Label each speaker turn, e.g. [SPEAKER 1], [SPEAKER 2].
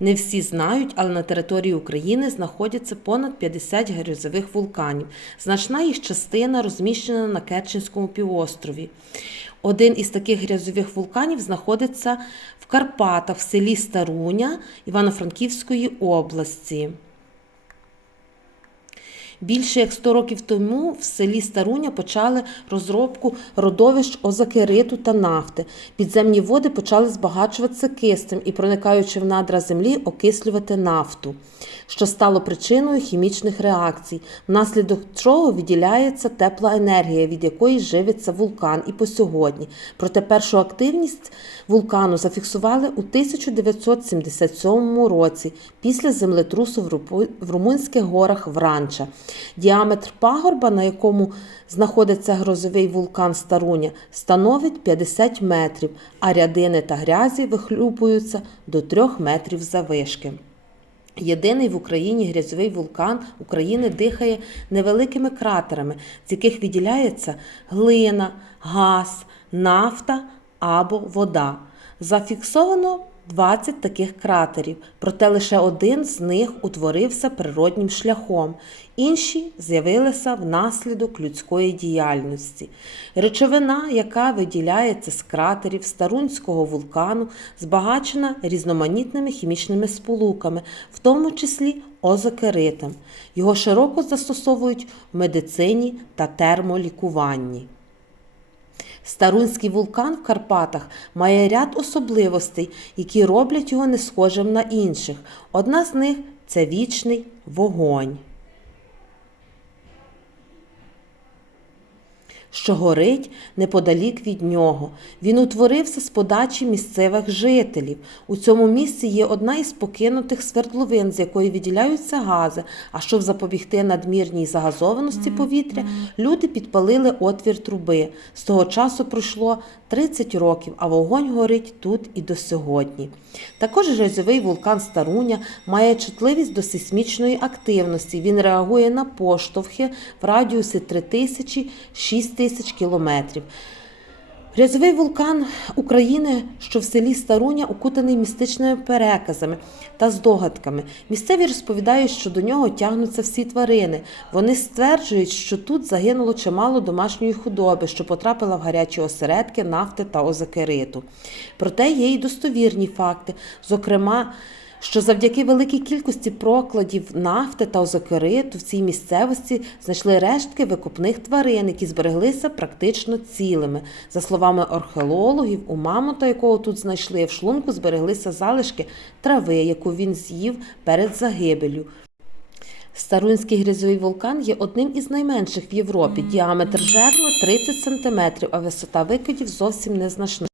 [SPEAKER 1] Не всі знають, але на території України знаходяться понад 50 грязових вулканів. Значна їх частина розміщена на Керченському півострові. Один із таких грязових вулканів знаходиться в Карпатах, в селі Старуня Івано-Франківської області. Більше як 100 років тому в селі Старуня почали розробку родовищ озакериту та нафти. Підземні води почали збагачуватися киснем і, проникаючи в надра землі, окислювати нафту, що стало причиною хімічних реакцій, внаслідок чого виділяється тепла енергія, від якої живиться вулкан і по сьогодні. Проте першу активність вулкану зафіксували у 1977 році після землетрусу в Румунських горах Вранча. Діаметр пагорба, на якому знаходиться грозовий вулкан Старуня, становить 50 метрів, а рядини та грязі вихлюпуються до 3 метрів завишки. Єдиний в Україні грязовий вулкан України дихає невеликими кратерами, з яких виділяється глина, газ, нафта або вода. Зафіксовано 20 таких кратерів, проте лише один з них утворився природнім шляхом, інші з'явилися внаслідок людської діяльності. Речовина, яка виділяється з кратерів Старунського вулкану, збагачена різноманітними хімічними сполуками, в тому числі озокеритом. Його широко застосовують в медицині та термолікуванні. Старунський вулкан в Карпатах має ряд особливостей, які роблять його не схожим на інших. Одна з них це вічний вогонь. Що горить неподалік від нього. Він утворився з подачі місцевих жителів. У цьому місці є одна із покинутих свердловин, з якої виділяються гази. А щоб запобігти надмірній загазованості повітря, люди підпалили отвір труби. З того часу пройшло 30 років, а вогонь горить тут і до сьогодні. Також грязьовий вулкан Старуня має чутливість до сейсмічної активності. Він реагує на поштовхи в радіусі 3000-6000 кілометрів. Грязовий вулкан України, що в селі Старуня, укутаний містичними переказами та здогадками. Місцеві розповідають, що до нього тягнуться всі тварини. Вони стверджують, що тут загинуло чимало домашньої худоби, що потрапила в гарячі осередки нафти та озокериту. Проте є й достовірні факти, зокрема що завдяки великій кількості прокладів нафти та озокериту в цій місцевості знайшли рештки викопних тварин, які збереглися практично цілими. За словами археологів, у мамонта, якого тут знайшли, в шлунку збереглися залишки трави, яку він з'їв перед загибелю. Старунський грязовий вулкан є одним із найменших в Європі. Діаметр жерла 30 см, а висота викидів зовсім незначна.